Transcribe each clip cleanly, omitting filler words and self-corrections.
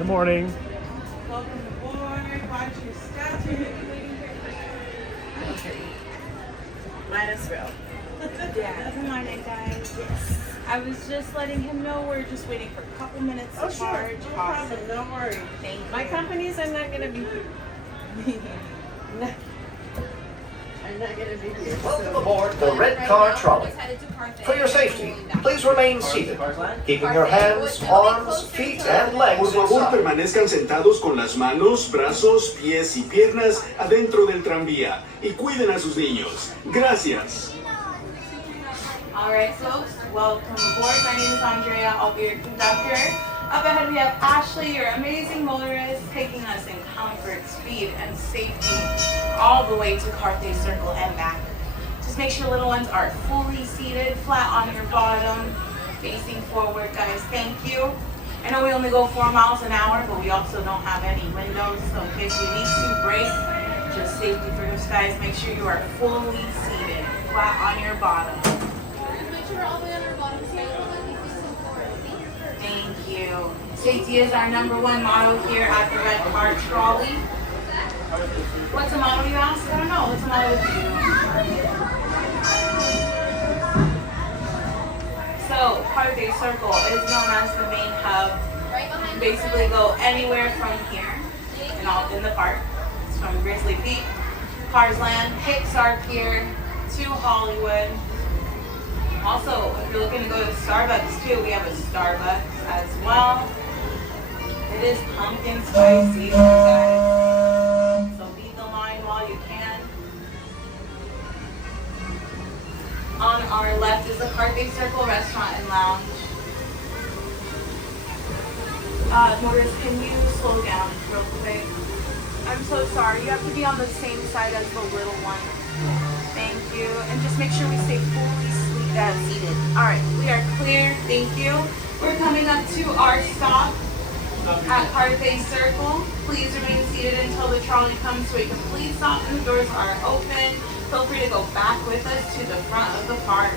Good morning. Welcome aboard. Watch your steps. Okay. Minus row. Yeah, doesn't mind it, guys. Yes. I was just letting him know we're just waiting for a couple minutes to charge. No problem. Don't worry. Thank you. My companies are not going to be I'm not going to be here. Welcome aboard the Red Car Trolley. For your safety, please remain seated, keeping your hands, arms, feet, and legs Por favor, inside. permanezcan sentados con las manos, brazos, pies y piernas adentro del tranvía y cuiden a sus niños. Gracias. All right, folks, welcome aboard. My name is Andrea. I'll be your conductor. Up ahead, we have Ashley, your amazing motorist, taking us in comfort, speed, and safety all the way to Carthay Circle and back. Just make sure little ones are fully seated, flat on your bottom, facing forward, guys. Thank you. I know we only go 4 miles an hour, but we also don't have any windows, so in case you need to brake, just safety first, guys. Make sure you are fully seated, flat on your bottom. Make sure we're all the way on our bottom scale and we can support. Thank you. Safety is our #1 motto here at the Red Car Trolley. What's the motto, you ask? I don't know. What's the motto with you? So, Carthay Circle is known as the main hub. You basically go anywhere from here in the park. It's from Grizzly Peak, Cars Land, Pixar Pier to Hollywood. Also, if you're looking to go to Starbucks too, we have a Starbucks as well. It is pumpkin spice season, guys. So beat the line while you can. On our left is the Carthay Circle Restaurant and Lounge. Motorists, can you slow down real quick? I'm so sorry. You have to be on the same side as the little one. Thank you. And just make sure we stay fully seated. All right, we are clear. Thank you. We're coming up to our stop at Carthay Circle. Please remain seated until the trolley comes to a complete stop and the doors are open. Feel free to go back with us to the front of the park.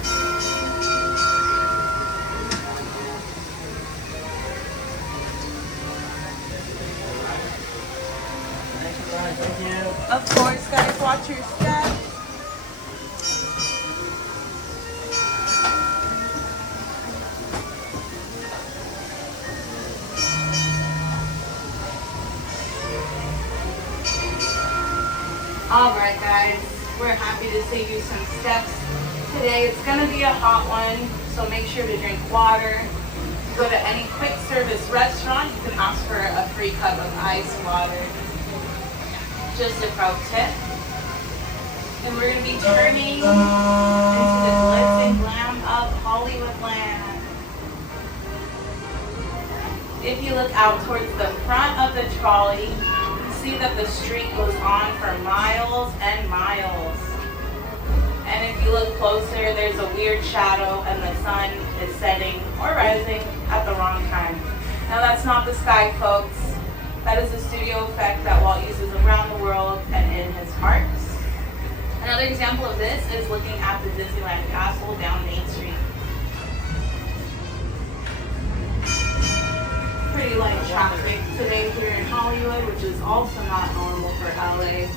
Thank you. Of course, guys, watch your steps. All right, guys, we're happy to save you some steps today. It's gonna be a hot one, so make sure to drink water. Go to any quick service restaurant, you can ask for a free cup of ice water. Just a pro tip. And we're gonna be turning into the glitz and glam of Hollywoodland. If you look out towards the front of the trolley, see that the street goes on for miles and miles. And if you look closer, there's a weird shadow and the sun is setting or rising at the wrong time. Now that's not the sky, folks. That is a studio effect that Walt uses around the world and in his parks. Another example of this is looking at the Disneyland Castle down Main Street. Pretty light traffic today here in Hollywood, which is also not normal for LA.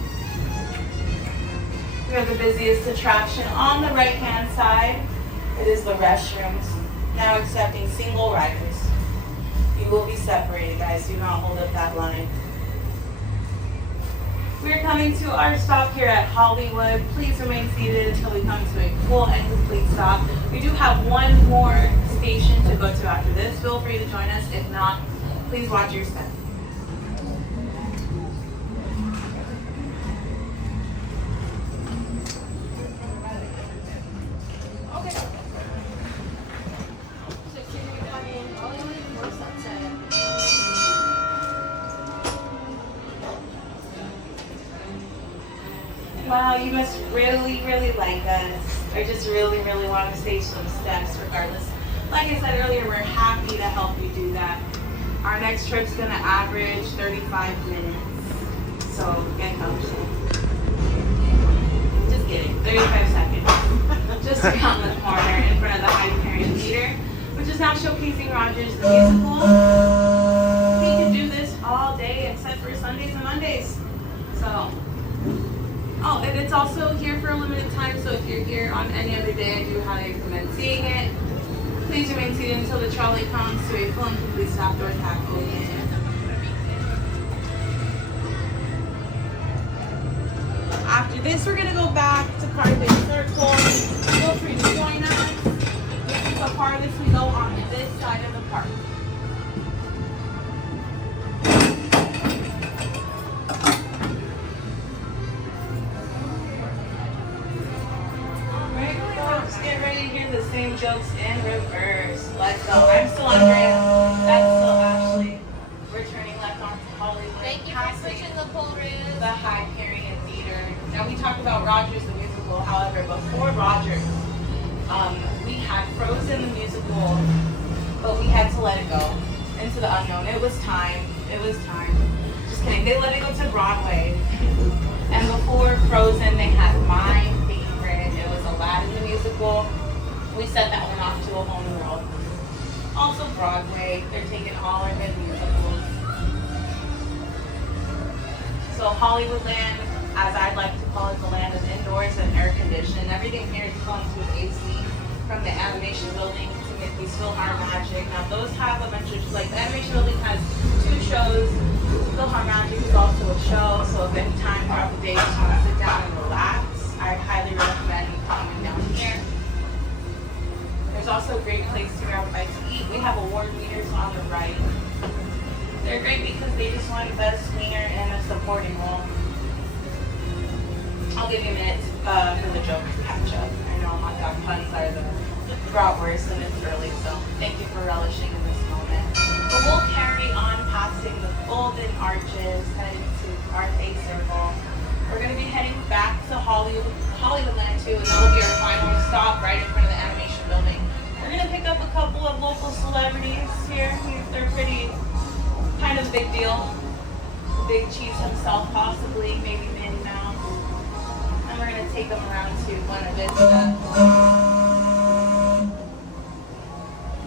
We have the busiest attraction on the right-hand side. It is the restrooms, now accepting single riders. You will be separated, guys. Do not hold up that line. We're coming to our stop here at Hollywood. Please remain seated until we come to a full and complete stop. We do have one more station to go to after this. Feel free to join us. If not, please watch your step. Wow, you must really, really like us, or just really, really want to stage some steps regardless. Like I said earlier, we're happy to help you do that. Our next trip's gonna average 35 minutes, so get comfortable. Just kidding, 35 seconds. Just around the corner in front of the Hyperion Theater, which is now showcasing Rogers the Musical. He can do this It's also here for a limited time, so if you're here on any other day, I do highly recommend seeing it. Please remain seated until the trolley comes to a full and complete stop door tackling. After this, we're going to go back to Carthay Circle. Feel free to join us. This is the farthest we go on this side of the park. Alright, folks, get ready to hear the same jokes in reverse. Let's go. I'm still Andrea. That's still Ashley. We're turning left onto Hollywood. Thank you for switching the pole, Riz. The Hyperion Theater. Now we talked about Rogers the musical. However, before Rogers, we had Frozen the musical, but we had to let it go into the unknown. It was time. It was time. Just kidding. They let it go to Broadway. And before Frozen, they had my favorite. It was Aladdin the musical. We sent that one off to a whole new world. Also Broadway. They're taking all our good musicals. So Hollywoodland, as I'd like to call it, the land is indoors and air conditioned. Everything here is going to AC from the animation building to make these Philhar Magic. Now those have a bunch of, like the animation building has 2 shows. Philhar Magic is also a show, so if any time throughout the day you just want to sit down and relax, I highly recommend coming down here. There's also a great place to grab a bite to eat. We have award meters on the right. They're great because they just want best wiener in a supporting role. I'll give you a minute for the joke to catch up. I know hot dog puns are the bratwurst and it's early, so thank you for relishing in this moment. But we'll carry on passing the Golden Arches, heading to Carthay Circle. We're going to be heading back to Hollywoodland too, and that'll be our final stop right in front of the animation building. We're going to pick up a couple of local celebrities here. They're pretty kind of a big deal. Big Chief himself, possibly, maybe Minnie Mouse. And we're going to take them around to Buena Vista.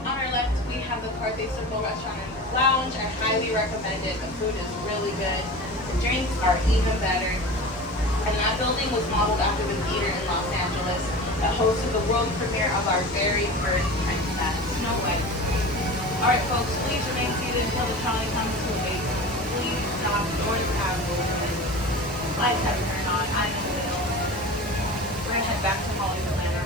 On our left, we have the Carthay Circle restaurant and lounge. I highly recommend it. The food is really good. The drinks are even better. And that building was modeled after the theater in Los Angeles that hosted the world premiere of our very first princess, Snow White. Alright folks, please remain seated until the trolley comes to a base. Please stop, doors have open. Lights have turned on, I'm in the middle. We're gonna head back to Hollywoodland